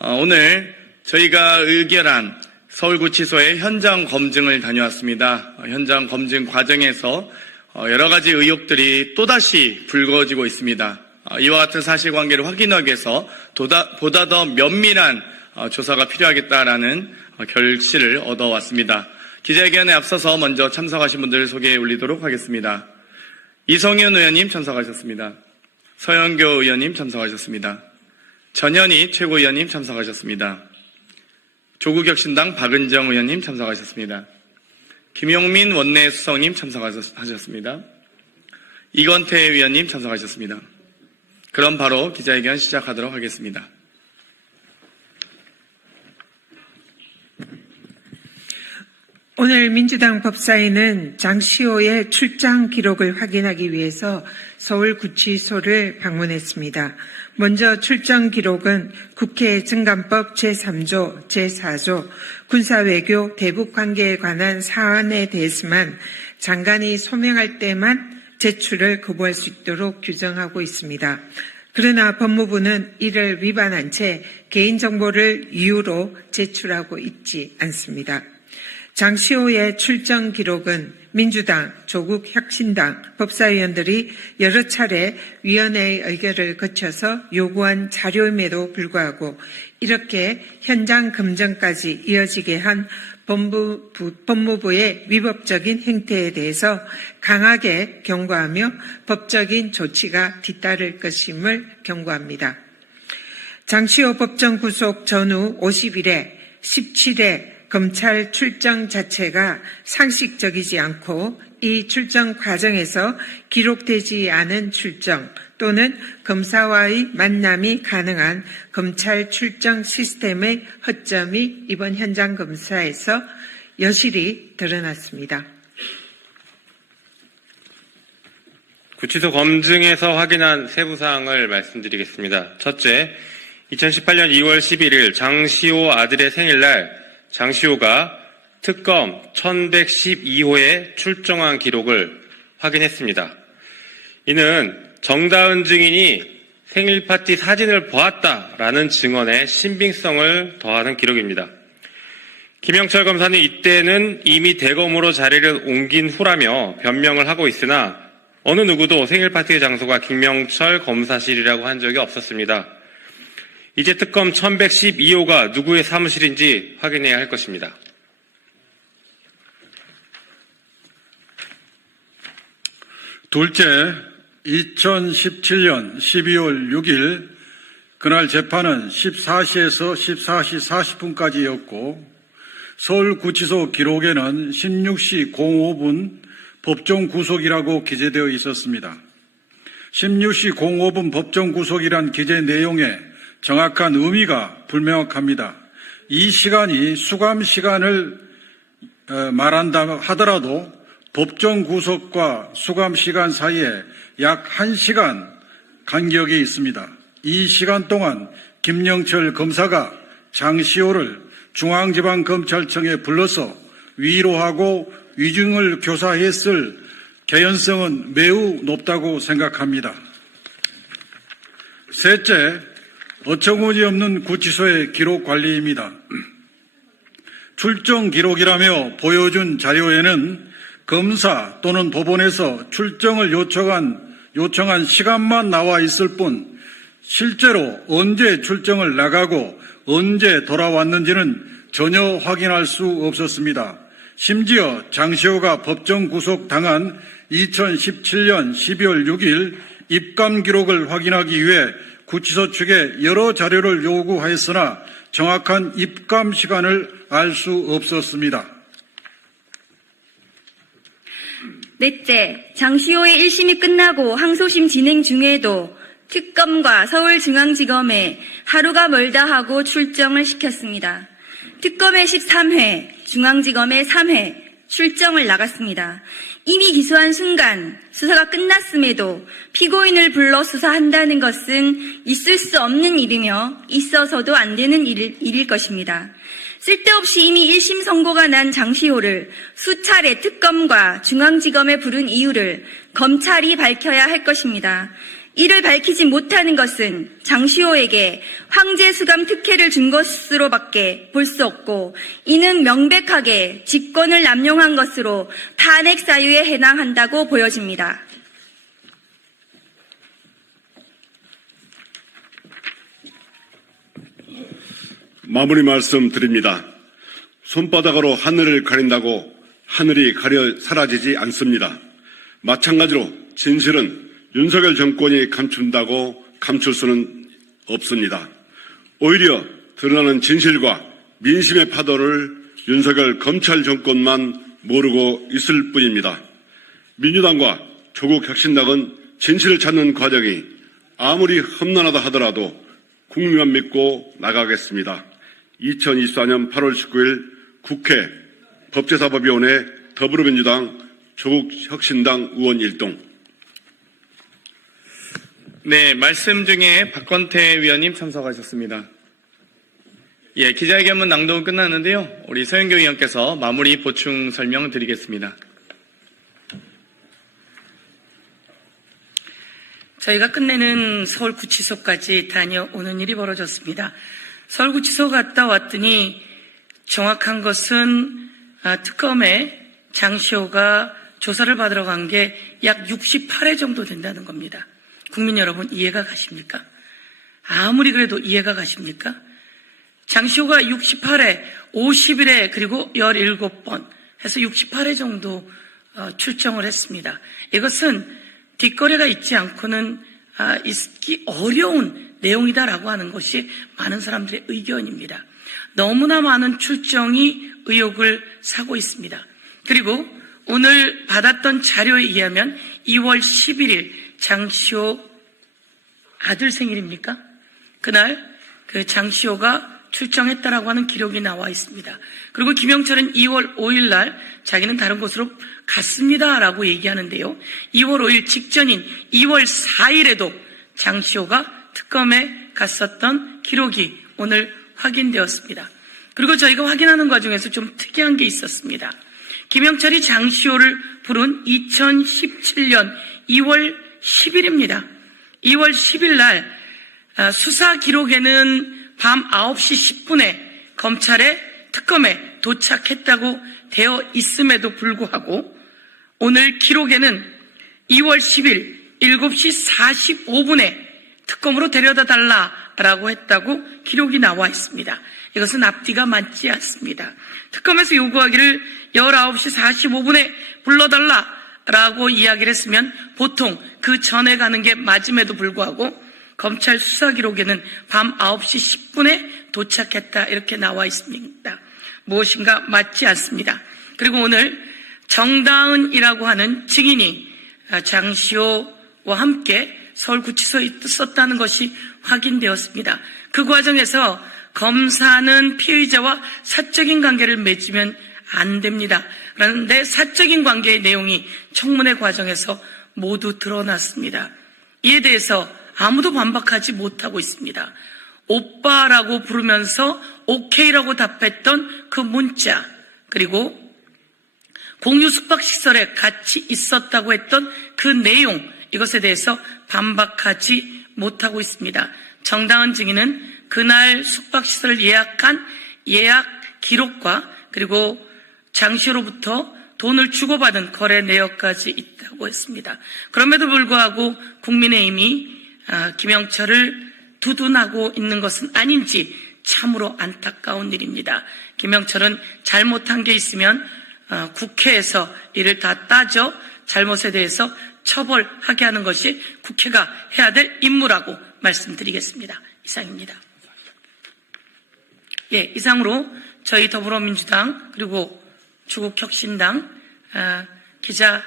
어, 오늘 저희가 의결한 서울구치소의 현장 검증을 다녀왔습니다. 어, 현장 검증 과정에서 어, 여러 가지 의혹들이 또다시 불거지고 있습니다. 어, 이와 같은 사실관계를 확인하기 위해서 보다, 더 면밀한 어, 조사가 필요하겠다라는 어, 결실을 얻어왔습니다. 기자회견에 앞서서 먼저 참석하신 분들 소개해 올리도록 하겠습니다. 이성윤 의원님 참석하셨습니다. 서영교 의원님 참석하셨습니다. 전현희 최고위원님 참석하셨습니다. 조국혁신당 박은정 의원님 참석하셨습니다. 김용민 원내 수석님 참석하셨습니다. 이건태 위원님 참석하셨습니다. 그럼 바로 기자회견 시작하도록 하겠습니다. 오늘 민주당 법사위는 장시호의 출장 기록을 확인하기 위해서 서울구치소를 방문했습니다. 먼저 출정 기록은 국회 증감법 제3조, 제4조 군사외교 대북관계에 관한 사안에 대해서만 장관이 소명할 때만 제출을 거부할 수 있도록 규정하고 있습니다. 그러나 법무부는 이를 위반한 채 개인정보를 이유로 제출하고 있지 않습니다. 장시호의 출정 기록은 민주당, 조국혁신당 법사위원들이 여러 차례 위원회의 의결을 거쳐서 요구한 자료임에도 불구하고 이렇게 현장 검증까지 이어지게 한 법무, 법무부의 위법적인 행태에 대해서 강하게 경고하며 법적인 조치가 뒤따를 것임을 경고합니다. 장시호 법정 구속 전후 50일에 17회 검찰 출정 자체가 상식적이지 않고 이 출정 과정에서 기록되지 않은 출정 또는 검사와의 만남이 가능한 검찰 출정 시스템의 허점이 이번 현장 검사에서 여실히 드러났습니다. 구치소 검증에서 확인한 세부 사항을 말씀드리겠습니다. 첫째, 2018년 2월 11일 장시호 아들의 생일날 장시호가 특검 1112호에 출정한 기록을 확인했습니다. 이는 정다은 증인이 생일 파티 사진을 보았다라는 증언의 신빙성을 더하는 기록입니다. 김영철 검사는 이때는 이미 대검으로 자리를 옮긴 후라며 변명을 하고 있으나 어느 누구도 생일 파티의 장소가 김영철 검사실이라고 한 적이 없었습니다. 이제 특검 1112호가 누구의 사무실인지 확인해야 할 것입니다. 둘째, 2017년 12월 6일 그날 재판은 14시에서 14시 40분까지였고 서울구치소 기록에는 16시 05분 법정 구속이라고 기재되어 있었습니다. 16시 05분 법정 구속이란 기재 내용에 정확한 의미가 불명확합니다. 이 시간이 수감 시간을 어, 말한다 하더라도 법정 구속과 수감 시간 사이에 약 1시간 간격이 있습니다. 이 시간 동안 김영철 검사가 장시호를 중앙지방검찰청에 불러서 위로하고 위증을 교사했을 개연성은 매우 높다고 생각합니다. 셋째, 어처구니 없는 구치소의 기록 관리입니다. 출정 기록이라며 보여준 자료에는 검사 또는 법원에서 출정을 요청한, 요청한 시간만 나와 있을 뿐 실제로 언제 출정을 나가고 언제 돌아왔는지는 전혀 확인할 수 없었습니다. 심지어 장시호가 법정 구속 당한 2017년 12월 6일 입감 기록을 확인하기 위해 구치소 측에 여러 자료를 요구하였으나 정확한 입감 시간을 알 수 없었습니다. 넷째, 장시호의 1심이 끝나고 항소심 진행 중에도 특검과 서울중앙지검에 하루가 멀다 하고 출정을 시켰습니다. 특검의 13회, 중앙지검의 3회 출정을 나갔습니다. 이미 기소한 순간 수사가 끝났음에도 피고인을 불러 수사한다는 것은 있을 수 없는 일이며 있어서도 안 되는 일, 일일 것입니다. 쓸데없이 이미 1심 선고가 난 장시호를 수차례 특검과 중앙지검에 부른 이유를 검찰이 밝혀야 할 것입니다. 이를 밝히지 못하는 것은 장시호에게 황제 수감 특혜를 준 것으로밖에 볼 수 없고 이는 명백하게 직권을 남용한 것으로 탄핵 사유에 해당한다고 보여집니다. 마무리 말씀드립니다. 손바닥으로 하늘을 가린다고 하늘이 가려 사라지지 않습니다. 마찬가지로 진실은 윤석열 정권이 감춘다고 감출 수는 없습니다. 오히려 드러나는 진실과 민심의 파도를 윤석열 검찰 정권만 모르고 있을 뿐입니다. 민주당과 조국 혁신당은 진실을 찾는 과정이 아무리 험난하다 하더라도 국민만 믿고 나가겠습니다. 2024년 8월 19일 국회 법제사법위원회 더불어민주당 조국 혁신당 의원 일동 네, 말씀 중에 박건태 위원님 참석하셨습니다. 예, 기자회견문 낭독은 끝났는데요. 우리 서영교 의원께서 마무리 보충 설명 드리겠습니다. 저희가 끝내는 서울구치소까지 다녀오는 일이 벌어졌습니다. 서울구치소 갔다 왔더니 정확한 것은 아, 특검에 장시호가 조사를 받으러 간 게 약 68회 정도 된다는 겁니다. 국민 여러분 이해가 가십니까? 아무리 그래도 이해가 가십니까? 장시호가 68회, 50일에 그리고 17번 해서 68회 정도 어, 출정을 했습니다. 이것은 뒷거래가 있지 않고는 아, 있기 어려운 내용이다라고 하는 것이 많은 사람들의 의견입니다. 너무나 많은 출정이 의혹을 사고 있습니다. 그리고 오늘 받았던 자료에 의하면 2월 11일 장시호 아들 생일입니까? 그날 그 장시호가 출정했다라고 하는 기록이 나와 있습니다. 그리고 김영철은 2월 5일 날 자기는 다른 곳으로 갔습니다라고 얘기하는데요. 2월 5일 직전인 2월 4일에도 장시호가 특검에 갔었던 기록이 오늘 확인되었습니다. 그리고 저희가 확인하는 과정에서 좀 특이한 게 있었습니다. 김영철이 장시호를 부른 2017년 2월 10일입니다. 2월 10일 날 아, 수사 기록에는 밤 9시 10분에 검찰의 특검에 도착했다고 되어 있음에도 불구하고 오늘 기록에는 2월 10일 7시 45분에 특검으로 데려다 달라라고 했다고 기록이 나와 있습니다. 이것은 앞뒤가 맞지 않습니다. 특검에서 요구하기를 19시 45분에 불러달라 라고 이야기를 했으면 보통 그 전에 가는 게 맞음에도 불구하고 검찰 수사 기록에는 밤 9시 10분에 도착했다 이렇게 나와 있습니다. 무엇인가 맞지 않습니다. 그리고 오늘 정다은이라고 하는 증인이 장시호와 함께 서울구치소에 있었다는 것이 확인되었습니다. 그 과정에서 검사는 피의자와 사적인 관계를 맺으면 안 됩니다. 그런데 사적인 관계의 내용이 청문회 과정에서 모두 드러났습니다. 이에 대해서 아무도 반박하지 못하고 있습니다. 오빠라고 부르면서 오케이라고 답했던 그 문자, 그리고 공유 숙박시설에 같이 있었다고 했던 그 내용, 이것에 대해서 반박하지 못하고 있습니다. 정당한 증인은 그날 숙박시설을 예약한 예약 기록과 그리고 장시로부터 돈을 주고받은 거래 내역까지 있다고 했습니다. 그럼에도 불구하고 국민의힘이 아, 김영철을 두둔하고 있는 것은 아닌지 참으로 안타까운 일입니다. 김영철은 잘못한 게 있으면 어, 국회에서 이를 다 따져 잘못에 대해서 처벌하게 하는 것이 국회가 해야 될 임무라고 말씀드리겠습니다. 이상입니다. 예, 이상으로 저희 더불어민주당 그리고 조국혁신당 아, 기자